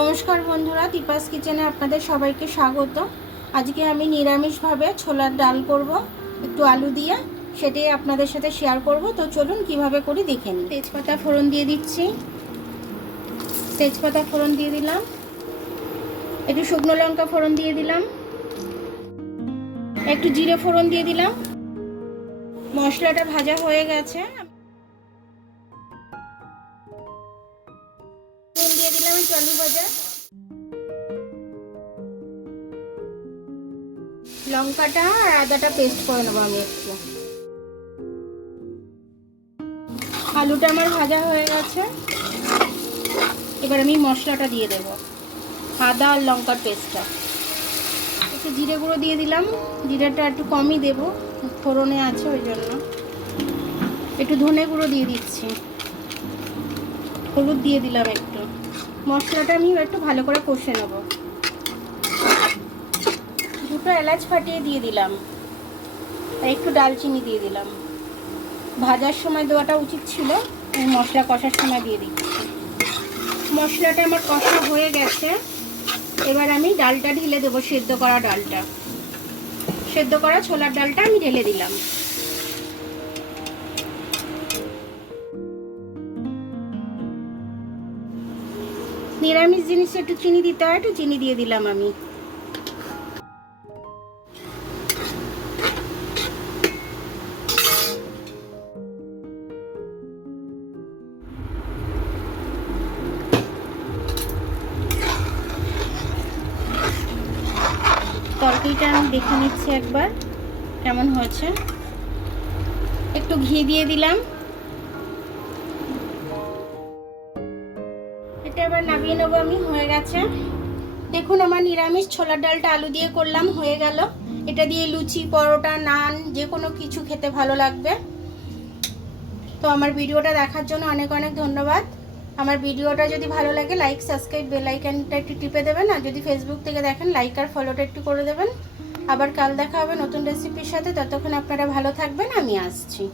নমস্কার বন্ধুরা, দীপাস কিচেনে আপনাদের সবাইকে স্বাগত। আজকে আমি নিরামিষভাবে ছোলার ডাল করব, একটু আলু দিয়ে, সেটাই আপনাদের সাথে শেয়ার করব। তো চলুন কিভাবে করি দেখে নিন। তেজপাতা ফোড়ন দিয়ে দিচ্ছি, তেজপাতা ফোড়ন দিয়ে দিলাম, একটু শুকনো লঙ্কা ফোড়ন দিয়ে দিলাম, একটু জিরে ফোড়ন দিয়ে দিলাম। মশলাটা ভাজা হয়ে গেছে, দিয়ে দিলাম একটু আলু ভাজা, লঙ্কাটা আর আদাটা পেস্ট করে নেবো আমি একটু। আলুটা আমার ভাজা হয়ে গেছে, এবার আমি মশলাটা দিয়ে দেব, আদা আর লঙ্কার পেস্টটা। একটু জিরে গুঁড়ো দিয়ে দিলাম, জিরেটা একটু কমই দেব, ফোড়নে আছে ওই জন্য। একটু ধনে গুঁড়ো দিয়ে দিচ্ছি, হলুদ দিয়ে দিলাম একটু। মশলাটা আমি একটু ভালো করে কষে নেব। দুটো এলাচ ফাটিয়ে দিয়ে দিলাম, আর একটু ডালচিনি দিয়ে দিলাম। ভাজার সময় দেওয়াটা উচিত ছিল, মশলা কষার সময় দিয়ে দিচ্ছি। মশলাটা আমার কষা হয়ে গেছে, এবার আমি ডালটা ঢেলে দেবো। সেদ্ধ করা ডালটা, সেদ্ধ করা ছোলার ডালটা আমি ঢেলে দিলাম। নিরামিষ জিনিসে একটু চিনি দিতে হয়, একটু চিনি দিয়ে দিলাম আমি। তরকারিটা আমি দেখে নিচ্ছি একবার কেমন হয়েছে। একটু ঘি দিয়ে দিলাম, এটা এবার নামিয়ে নেবো আমি। হয়ে গেছে, দেখুন আমার নিরামিষ ছোলার ডালটা আলু দিয়ে করলাম, হয়ে গেল। এটা দিয়ে লুচি, পরোটা, নান যে কোনো কিছু খেতে ভালো লাগবে। তো আমার ভিডিওটা দেখার জন্য অনেক অনেক ধন্যবাদ। আমার ভিডিওটা যদি ভালো লাগে লাইক, সাবস্ক্রাইব, বেল আইকনটা একটু টিপে দেবেন। আর যদি ফেসবুক থেকে দেখেন লাইক আর ফলোটা একটু করে দেবেন। আবার কাল দেখা হবে নতুন রেসিপির সাথে। ততক্ষণ আপনারা ভালো থাকবেন, আমি আসছি।